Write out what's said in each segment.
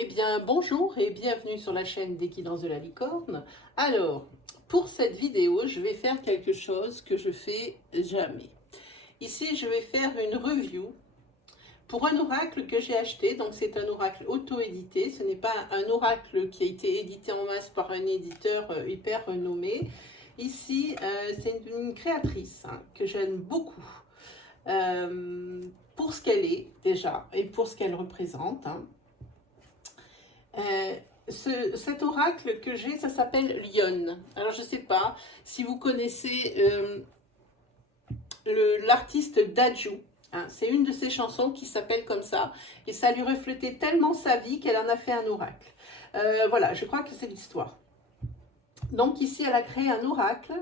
Eh bien, bonjour et bienvenue sur la chaîne des Guidances de la Licorne. Alors, pour cette vidéo, je vais faire quelque chose que je fais jamais. Ici, je vais faire une review pour un oracle que j'ai acheté. Donc, c'est un oracle auto-édité. Ce n'est pas un oracle qui a été édité en masse par un éditeur hyper renommé. Ici, c'est une créatrice que j'aime beaucoup. Pour ce qu'elle est déjà et pour ce qu'elle représente. Cet oracle que j'ai, ça s'appelle Lyon. Alors je ne sais pas si vous connaissez l'artiste Dadju. C'est une de ses chansons qui s'appelle comme ça. Et ça lui reflétait tellement sa vie qu'elle en a fait un oracle. Voilà, je crois que c'est l'histoire. Donc ici, elle a créé un oracle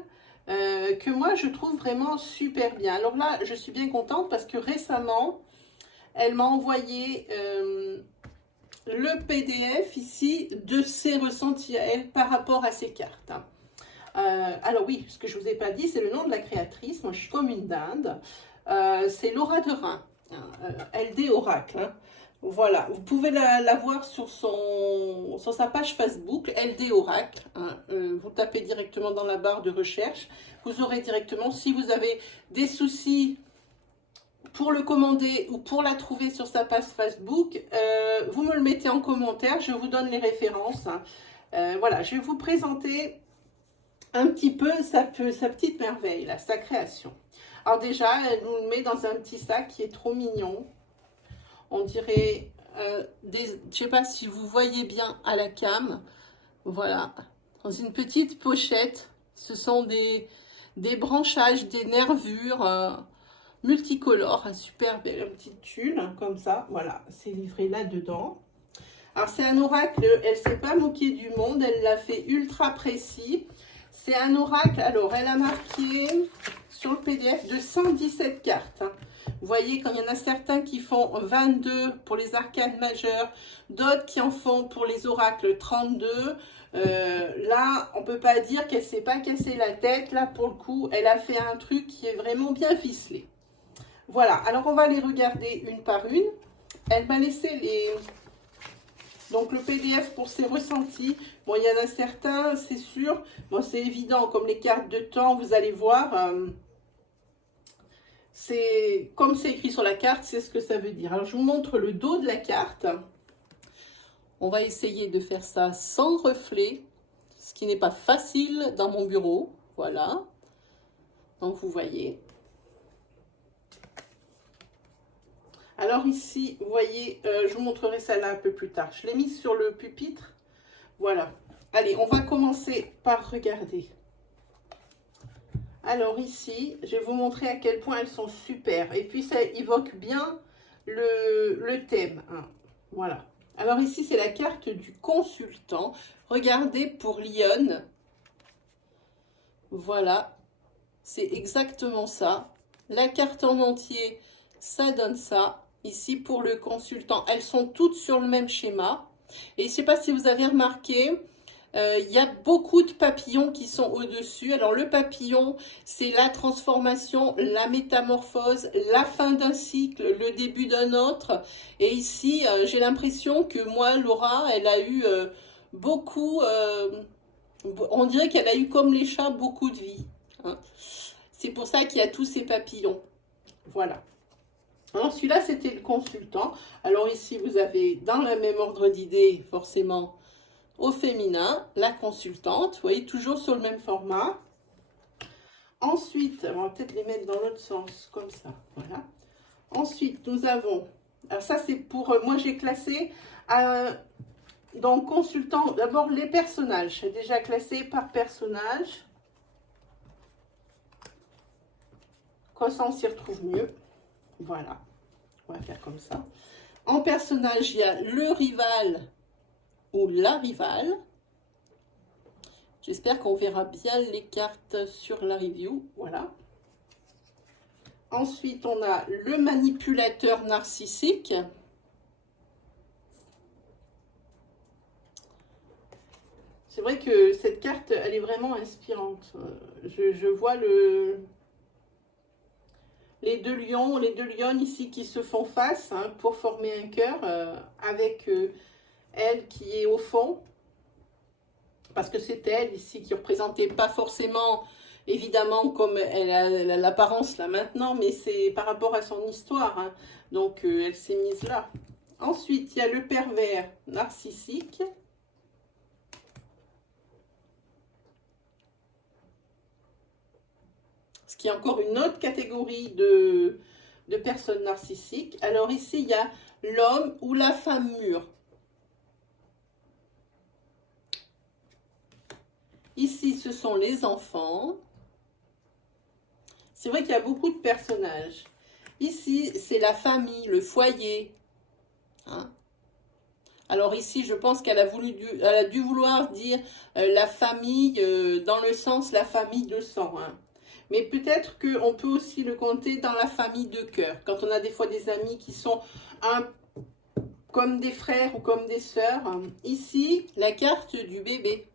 que moi, je trouve vraiment super bien. Alors là, je suis bien contente parce que récemment, elle m'a envoyé le PDF ici de ses ressentis à elle par rapport à ces cartes. Alors oui, ce que je ne vous ai pas dit, c'est le nom de la créatrice. Moi, je suis comme une dinde. C'est Laura de Rhin, LD Oracle. Voilà, vous pouvez la voir sur sa page Facebook, LD Oracle. Vous tapez directement dans la barre de recherche. Vous aurez directement, si vous avez des soucis pour le commander ou pour la trouver sur sa page Facebook, vous me le mettez en commentaire, je vous donne les références. Voilà, je vais vous présenter un petit peu sa petite merveille, là, sa création. Alors déjà, elle nous le met dans un petit sac qui est trop mignon. On dirait, je ne sais pas si vous voyez bien à la cam, voilà, dans une petite pochette. Ce sont des branchages, des nervures multicolores, un super belle petite tulle, comme ça, voilà, c'est livré là-dedans. Alors c'est un oracle, elle ne s'est pas moquée du monde, elle l'a fait ultra précis. C'est un oracle, alors elle a marqué sur le PDF de 117 cartes. Vous voyez, quand il y en a certains qui font 22 pour les arcanes majeures, d'autres qui en font pour les oracles 32. Là, on ne peut pas dire qu'elle ne s'est pas cassé la tête. Là, pour le coup, elle a fait un truc qui est vraiment bien ficelé. Voilà, alors on va les regarder une par une. Elle m'a laissé donc le PDF pour ses ressentis. Bon, il y en a certains, c'est sûr. Bon, c'est évident, comme les cartes de temps, vous allez voir. C'est comme c'est écrit sur la carte, c'est ce que ça veut dire. Alors, je vous montre le dos de la carte. On va essayer de faire ça sans reflet, ce qui n'est pas facile dans mon bureau. Voilà. Donc, vous voyez. Alors ici, vous voyez, je vous montrerai ça là un peu plus tard. Je l'ai mise sur le pupitre. Voilà. Allez, on va commencer par regarder. Alors ici, je vais vous montrer à quel point elles sont super. Et puis, ça évoque bien le thème. Voilà. Alors ici, c'est la carte du consultant. Regardez pour Lyon. Voilà. C'est exactement ça. La carte en entier, ça donne ça. Ici, pour le consultant, elles sont toutes sur le même schéma. Et je ne sais pas si vous avez remarqué, il y a beaucoup de papillons qui sont au-dessus. Alors, le papillon, c'est la transformation, la métamorphose, la fin d'un cycle, le début d'un autre. Et ici, j'ai l'impression que moi, Laura, elle a eu beaucoup... on dirait qu'elle a eu, comme les chats, beaucoup de vie. C'est pour ça qu'il y a tous ces papillons. Voilà. Alors celui-là, c'était le consultant. Alors ici, vous avez dans le même ordre d'idées, forcément, au féminin, la consultante. Vous voyez, toujours sur le même format. Ensuite, on va peut-être les mettre dans l'autre sens, comme ça. Voilà. Ensuite, nous avons... Alors ça, c'est pour... moi, j'ai classé... donc, consultant, d'abord les personnages. J'ai déjà classé par personnage. Comme ça, on s'y retrouve mieux. Voilà, on va faire comme ça. En personnage, il y a le rival ou la rivale. J'espère qu'on verra bien les cartes sur la review. Voilà. Ensuite, on a le manipulateur narcissique. C'est vrai que cette carte, elle est vraiment inspirante. Je vois les deux lions ici qui se font face pour former un cœur avec elle qui est au fond, parce que c'est elle ici qui représentait pas forcément, évidemment, comme elle a l'apparence là maintenant, mais c'est par rapport à son histoire, hein. Donc elle s'est mise là. Ensuite, il y a le pervers narcissique. Ce qui est encore une autre catégorie de personnes narcissiques. Alors ici, il y a l'homme ou la femme mûre. Ici, ce sont les enfants. C'est vrai qu'il y a beaucoup de personnages. Ici, c'est la famille, le foyer. Hein? Alors ici, je pense qu'elle a dû vouloir dire la famille, dans le sens la famille de sang. Hein? Mais peut-être qu'on peut aussi le compter dans la famille de cœur. Quand on a des fois des amis qui sont comme des frères ou comme des sœurs. Ici, la carte du bébé.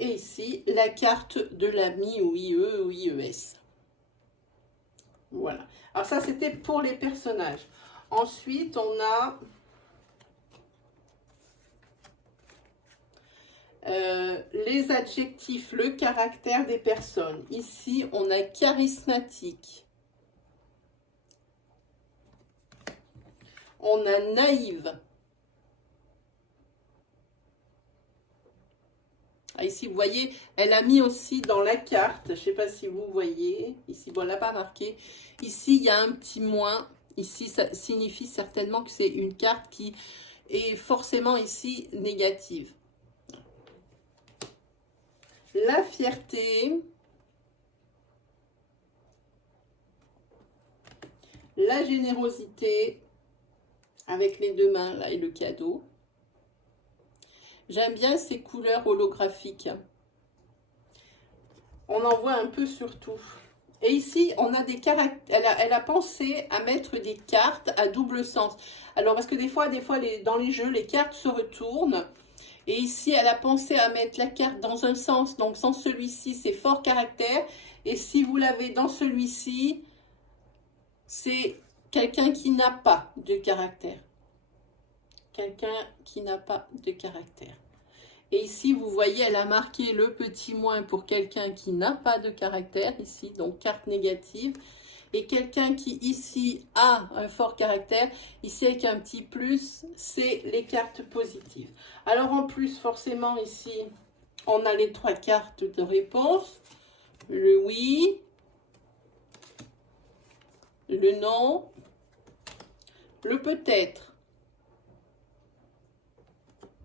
Et ici, la carte de l'ami ou IE ou IES. Voilà. Alors ça, c'était pour les personnages. Ensuite, on a les adjectifs, le caractère des personnes. Ici, on a charismatique. On a naïve. Ah, ici, vous voyez, elle a mis aussi dans la carte, je ne sais pas si vous voyez, ici, bon, elle n'a pas marqué. Ici, il y a un petit moins. Ici, ça signifie certainement que c'est une carte qui est forcément ici négative. La fierté. La générosité, avec les deux mains, là, et le cadeau. J'aime bien ces couleurs holographiques. On en voit un peu sur tout. Et ici, on a des caractères. Elle a pensé à mettre des cartes à double sens. Alors, parce que des fois dans les jeux, les cartes se retournent. Et ici, elle a pensé à mettre la carte dans un sens. Donc, sans celui-ci, c'est fort caractère. Et si vous l'avez dans celui-ci, c'est quelqu'un qui n'a pas de caractère. Quelqu'un qui n'a pas de caractère. Et ici, vous voyez, elle a marqué le petit moins pour quelqu'un qui n'a pas de caractère, ici, donc carte négative. Et quelqu'un qui, ici, a un fort caractère, ici, avec un petit plus, c'est les cartes positives. Alors, en plus, forcément, ici, on a les 3 cartes de réponse. Le oui, le non, le peut-être.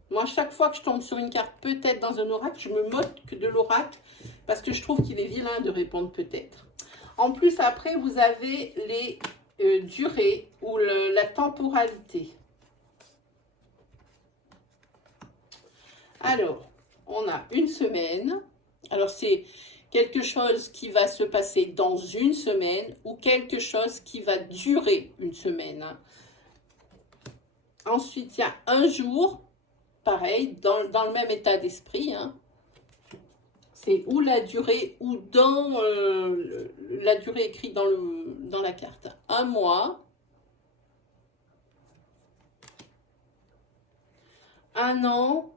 Moi, chaque fois que je tombe sur une carte peut-être dans un oracle, je me moque de l'oracle parce que je trouve qu'il est vilain de répondre peut-être. En plus, après, vous avez les durées ou la temporalité. Alors, on a une semaine. Alors, c'est quelque chose qui va se passer dans une semaine ou quelque chose qui va durer une semaine. Ensuite, il y a un jour. Pareil, dans le même état d'esprit, hein. C'est ou la durée ou dans la durée écrite dans la carte. Un mois, un an.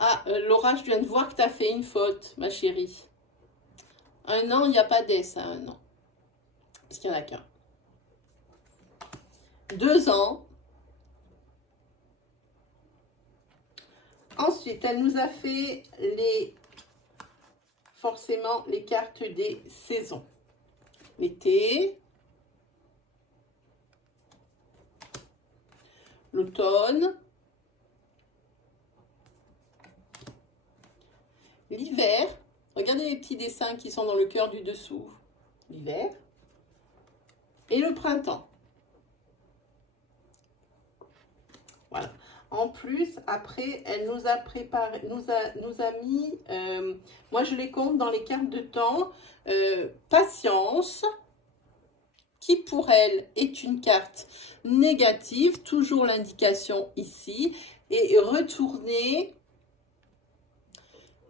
Ah, Laura, je viens de voir que tu as fait une faute, ma chérie. Un an, il n'y a pas d'S à un an. Parce qu'il n'y en a qu'un. 2 ans. Ensuite, elle nous a fait forcément les cartes des saisons. L'été, l'automne, l'hiver. Regardez les petits dessins qui sont dans le cœur du dessous. L'hiver et le printemps. Voilà. En plus, après, elle nous a préparé, nous a mis, moi je les compte dans les cartes de temps, patience, qui pour elle est une carte négative, toujours l'indication ici, et retourner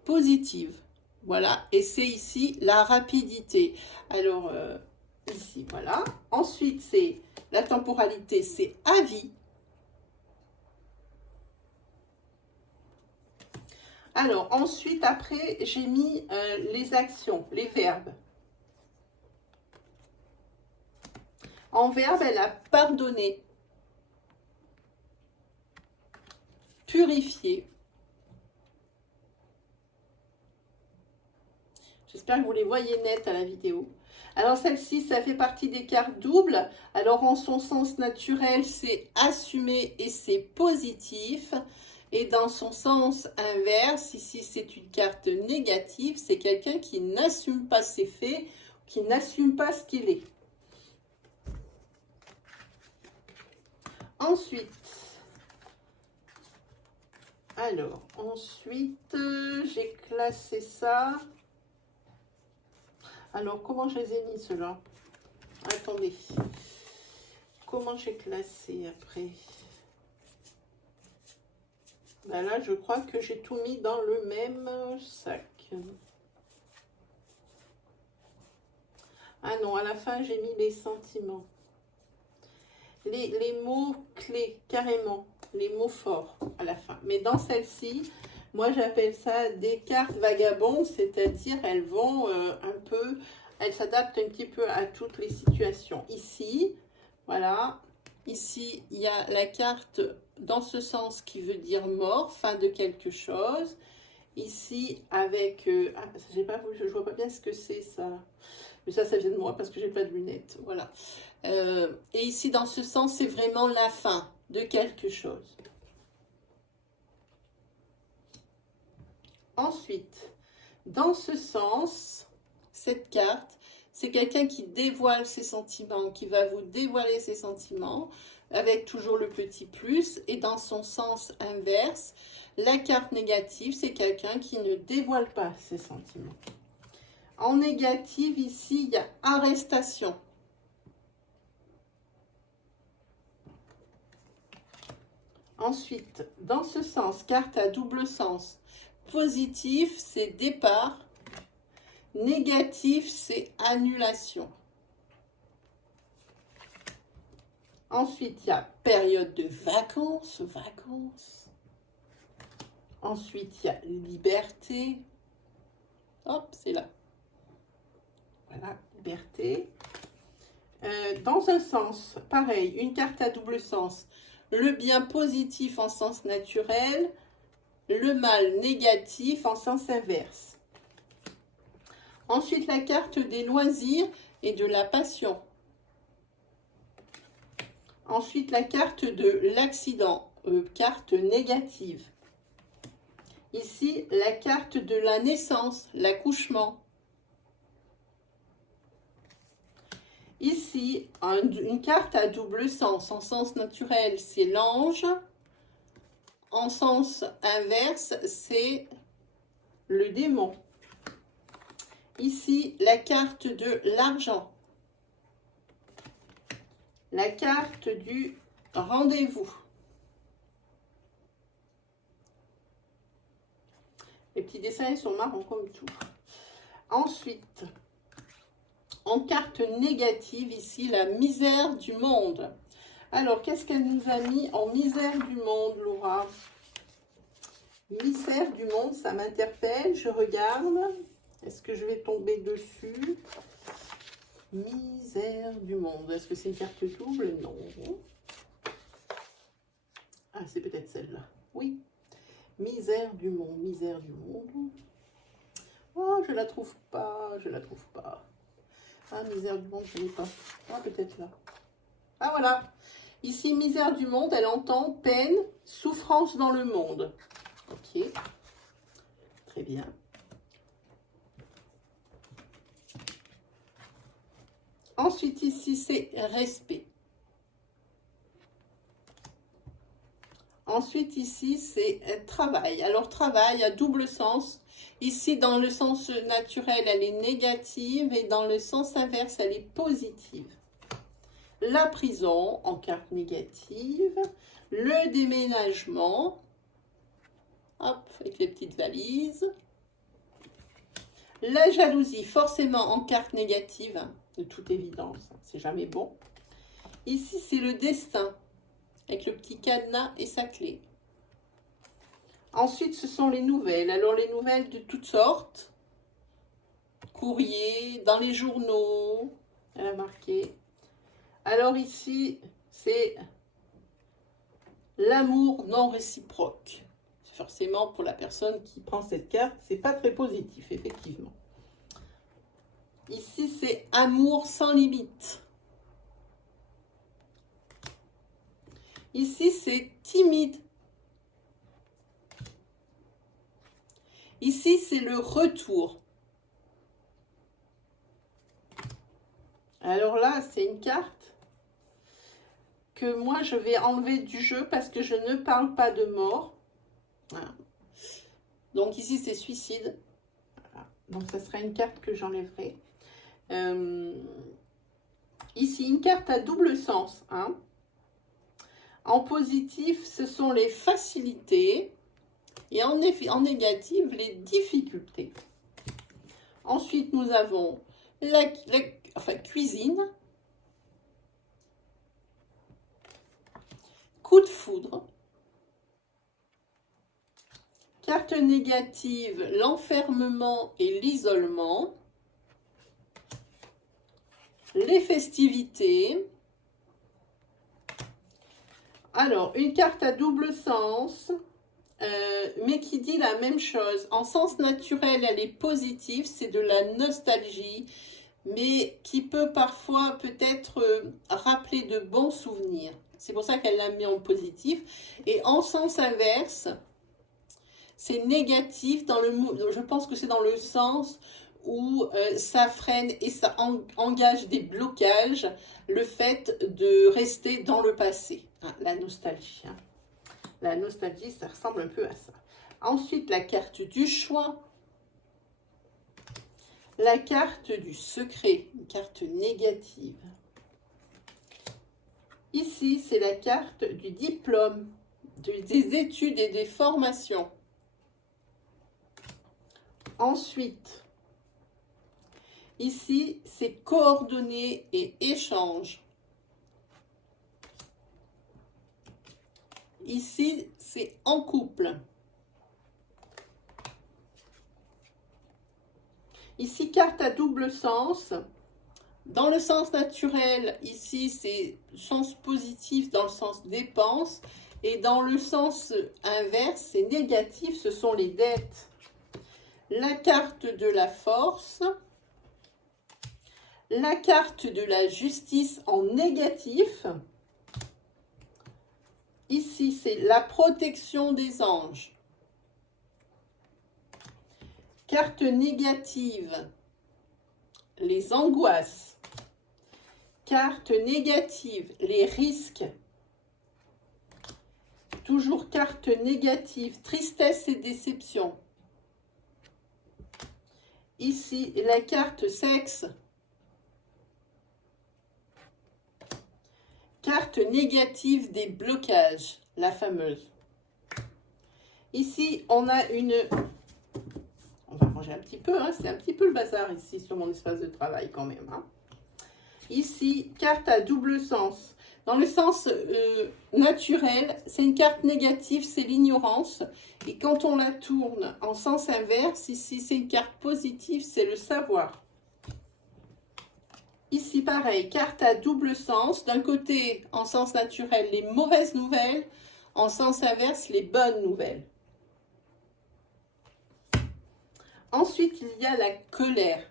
positive. Voilà, et c'est ici la rapidité. Alors, Ici, voilà. Ensuite, c'est la temporalité, c'est à vie. Alors, ensuite, après, j'ai mis les actions, les verbes. En verbe, elle a pardonné, purifié. J'espère que vous les voyez nettes à la vidéo. Alors celle-ci, ça fait partie des cartes doubles. Alors en son sens naturel, c'est assumé et c'est positif. Et dans son sens inverse, ici c'est une carte négative, c'est quelqu'un qui n'assume pas ses faits, qui n'assume pas ce qu'il est. Ensuite, j'ai classé ça. Alors, comment je les ai mis, ceux-là? Attendez. Comment j'ai classé après? Ben là, je crois que j'ai tout mis dans le même sac. Ah non, à la fin, j'ai mis les sentiments. Les mots clés, carrément. Les mots forts à la fin. Mais dans celle-ci, moi, j'appelle ça des cartes vagabondes, c'est-à-dire elles vont elles s'adaptent un petit peu à toutes les situations. Ici, voilà, ici, il y a la carte dans ce sens qui veut dire mort, fin de quelque chose. Ici, avec, je vois pas bien ce que c'est ça. Mais ça vient de moi parce que j'ai pas de lunettes, voilà. Et ici, dans ce sens, c'est vraiment la fin de quelque chose. Ensuite, dans ce sens, cette carte, c'est quelqu'un qui dévoile ses sentiments, qui va vous dévoiler ses sentiments, avec toujours le petit plus. Et dans son sens inverse, la carte négative, c'est quelqu'un qui ne dévoile pas ses sentiments. En négative, ici, il y a arrestation. Ensuite, dans ce sens, carte à double sens. Positif, c'est départ. Négatif, c'est annulation. Ensuite, il y a période de vacances. Ensuite, il y a liberté. Hop, c'est là. Voilà, liberté. Dans un sens, pareil, une carte à double sens. Le bien positif en sens naturel, le mal négatif en sens inverse. Ensuite, la carte des loisirs et de la passion. Ensuite, la carte de l'accident, carte négative. Ici, la carte de la naissance, l'accouchement. Ici, une carte à double sens. En sens naturel, c'est l'ange. En sens inverse, c'est le démon. Ici, la carte de l'argent. La carte du rendez-vous. Les petits dessins, ils sont marrants comme tout. Ensuite, en carte négative, ici, la misère du monde. Alors, qu'est-ce qu'elle nous a mis en misère du monde, Laura? Misère du monde, ça m'interpelle. Je regarde. Est-ce que je vais tomber dessus? Misère du monde. Est-ce que c'est une carte double? Non. Ah, c'est peut-être celle-là. Oui. Misère du monde, misère du monde. Oh, je la trouve pas, Ah, misère du monde, je ne l'ai pas. Ah, peut-être là. Ah, voilà. Ici, misère du monde, elle entend peine, souffrance dans le monde. Ok. Très bien. Ensuite, ici, c'est respect. Ensuite, ici, c'est travail. Alors, travail à double sens. Ici, dans le sens naturel, elle est négative et dans le sens inverse, elle est positive. La prison en carte négative. Le déménagement. Hop, avec les petites valises. La jalousie, forcément en carte négative. de toute évidence, c'est jamais bon. Ici, c'est le destin, avec le petit cadenas et sa clé. Ensuite, ce sont les nouvelles. Alors, les nouvelles de toutes sortes. Courrier, dans les journaux, elle a marqué. Alors ici, c'est l'amour non réciproque. Forcément, pour la personne qui prend cette carte, c'est pas très positif, effectivement. Ici, c'est amour sans limite. Ici, c'est timide. Ici, c'est le retour. Alors là, c'est une carte que moi, je vais enlever du jeu parce que je ne parle pas de mort. Voilà. Donc ici, c'est suicide. Voilà. Donc, ça sera une carte que j'enlèverai. Ici, une carte à double sens. Hein. En positif, ce sont les facilités. Et en négatif, les difficultés. Ensuite, nous avons la cuisine. Coup de foudre. Carte négative, l'enfermement et l'isolement. Les festivités. Alors, une carte à double sens, mais qui dit la même chose. En sens naturel, elle est positive, c'est de la nostalgie, mais qui peut parfois peut-être rappeler de bons souvenirs. C'est pour ça qu'elle l'a mis en positif. Et en sens inverse, c'est négatif, je pense que c'est dans le sens où ça freine et ça engage des blocages, le fait de rester dans le passé. Hein, la nostalgie. Hein. La nostalgie, ça ressemble un peu à ça. Ensuite, la carte du choix. La carte du secret, une carte négative. Ici, c'est la carte du diplôme, des études et des formations. Ensuite, ici, c'est coordonnées et échanges. Ici, c'est en couple. Ici, carte à double sens. Dans le sens naturel, ici, c'est sens positif dans le sens dépense. Et dans le sens inverse, c'est négatif, ce sont les dettes. La carte de la force. La carte de la justice en négatif. Ici, c'est la protection des anges. Carte négative, les angoisses. Carte négative, les risques. Toujours carte négative, tristesse et déception. Ici, la carte sexe. Carte négative des blocages, la fameuse. Ici, on a une... On va ranger un petit peu, hein, c'est un petit peu le bazar ici sur mon espace de travail quand même. Hein. Ici, carte à double sens. Dans le sens naturel, c'est une carte négative, c'est l'ignorance. Et quand on la tourne en sens inverse, ici, c'est une carte positive, c'est le savoir. Ici, pareil, carte à double sens. D'un côté, en sens naturel, les mauvaises nouvelles. En sens inverse, les bonnes nouvelles. Ensuite, il y a la colère.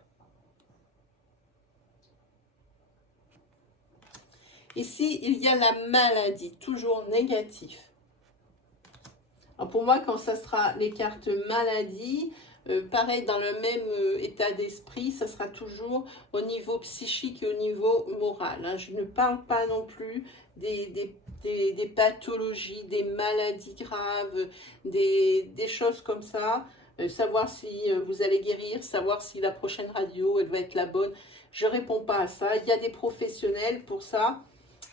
Ici, il y a la maladie, toujours négatif. Alors pour moi, quand ça sera les cartes maladie, pareil, dans le même état d'esprit, ça sera toujours au niveau psychique et au niveau moral. Hein. Je ne parle pas non plus des pathologies, des maladies graves, des choses comme ça. Savoir si vous allez guérir, savoir si la prochaine radio, elle va être la bonne. Je ne réponds pas à ça. Il y a des professionnels pour ça.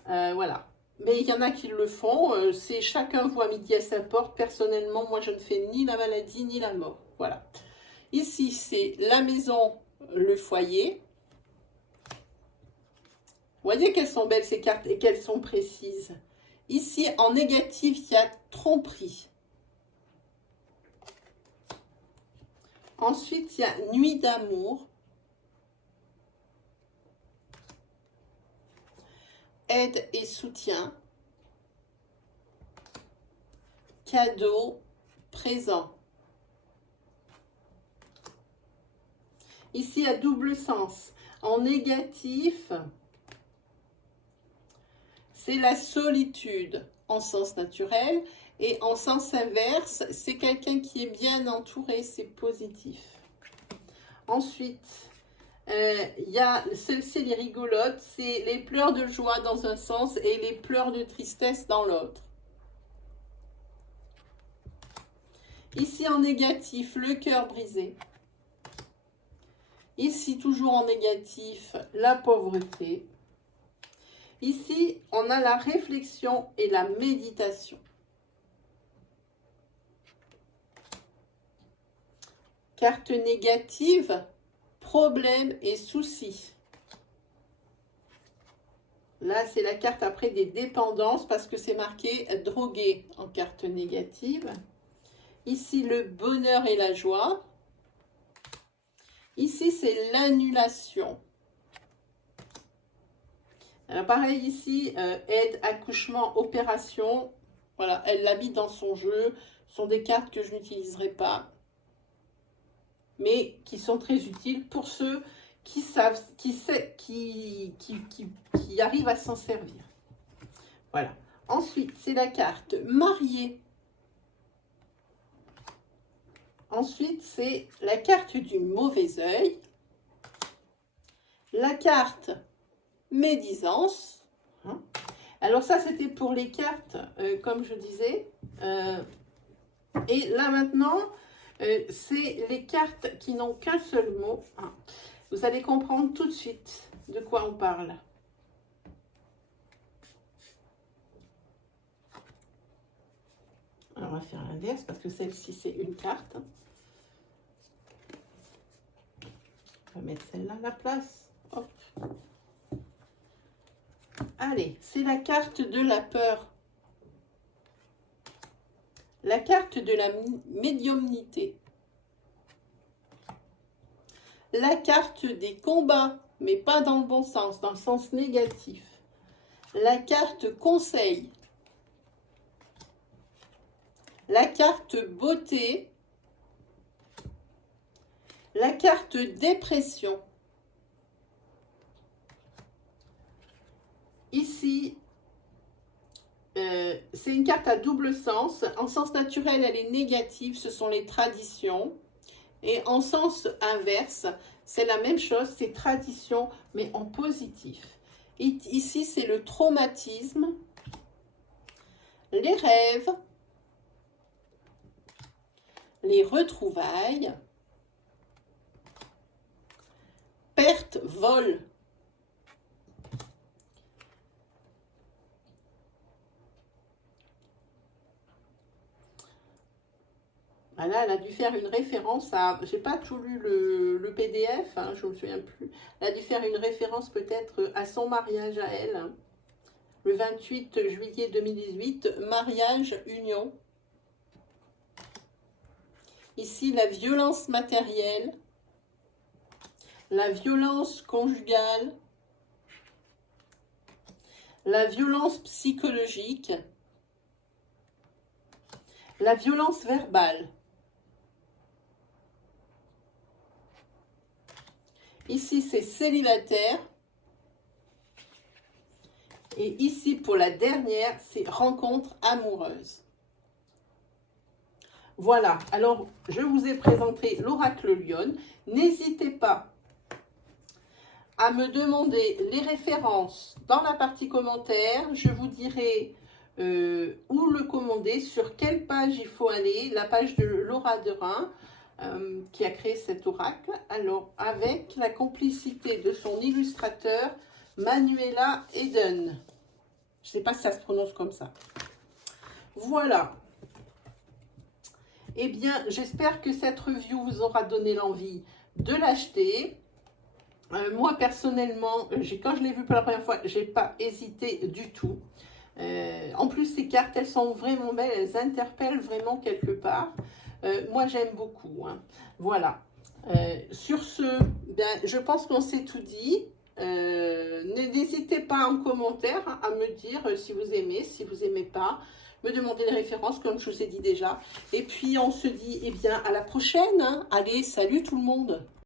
Voilà. Mais il y en a qui le font. C'est chacun voit midi à sa porte. Personnellement, moi, je ne fais ni la maladie ni la mort. Voilà. Ici, c'est la maison, le foyer. voyez qu'elles sont belles ces cartes et qu'elles sont précises. Ici, en négatif, il y a tromperie. Ensuite, il y a nuit d'amour. Aide et soutien. Cadeau, présent. Ici, à double sens. En négatif, c'est la solitude en sens naturel. Et en sens inverse, c'est quelqu'un qui est bien entouré, c'est positif. Ensuite, il y a celle-ci, les rigolotes, c'est les pleurs de joie dans un sens et les pleurs de tristesse dans l'autre. Ici, en négatif, le cœur brisé. Ici, toujours en négatif, la pauvreté. Ici, on a la réflexion et la méditation. Carte négative, problème et soucis. Là, c'est la carte après des dépendances parce que c'est marqué drogué en carte négative. Ici, le bonheur et la joie. Ici, c'est l'annulation. Alors, pareil ici, aide, accouchement, opération. Voilà, elle l'a mis dans son jeu. Ce sont des cartes que je n'utiliserai pas, mais qui sont très utiles pour ceux qui savent, qui arrivent à s'en servir. Voilà. Ensuite, c'est la carte mariée. Ensuite, c'est la carte du mauvais œil. La carte médisance. Alors ça, c'était pour les cartes, comme je disais. Et là, maintenant, c'est les cartes qui n'ont qu'un seul mot. Vous allez comprendre tout de suite de quoi on parle. Alors, on va faire l'inverse parce que celle-ci, c'est une carte. On va mettre celle-là à la place. Hop. Allez, c'est la carte de la peur. La carte de la médiumnité. La carte des combats, mais pas dans le bon sens, dans le sens négatif. La carte conseil. La carte beauté. La carte dépression. Ici, c'est une carte à double sens. En sens naturel, elle est négative, ce sont les traditions. Et en sens inverse, c'est la même chose, c'est tradition, mais en positif. Ici, c'est le traumatisme, les rêves, les retrouvailles, perte, vol. Là, elle a dû faire une référence à... J'ai pas tout lu le PDF, je ne me souviens plus. Elle a dû faire une référence peut-être à son mariage à elle. Le 28 juillet 2018, mariage, union. Ici, la violence matérielle, la violence conjugale, la violence psychologique, la violence verbale. Ici, c'est célibataire. Et ici, pour la dernière, c'est rencontre amoureuse. Voilà, alors je vous ai présenté l'oracle Lyon. N'hésitez pas à me demander les références dans la partie commentaires. Je vous dirai où le commander, sur quelle page il faut aller, la page de Laura Derain, qui a créé cet oracle. Alors, avec la complicité de son illustrateur, Manuela Eden. Je ne sais pas si ça se prononce comme ça. Voilà. Eh bien, j'espère que cette review vous aura donné l'envie de l'acheter. Moi, personnellement, quand je l'ai vu pour la première fois, j'ai pas hésité du tout. En plus, ces cartes, elles sont vraiment belles, elles interpellent vraiment quelque part. Moi, j'aime beaucoup, hein. Voilà. Sur ce, ben, je pense qu'on s'est tout dit. N'hésitez pas en commentaire à me dire si vous aimez, si vous aimez pas, me demander des références comme je vous ai dit déjà. Et puis on se dit eh bien à la prochaine, hein. Allez, salut tout le monde.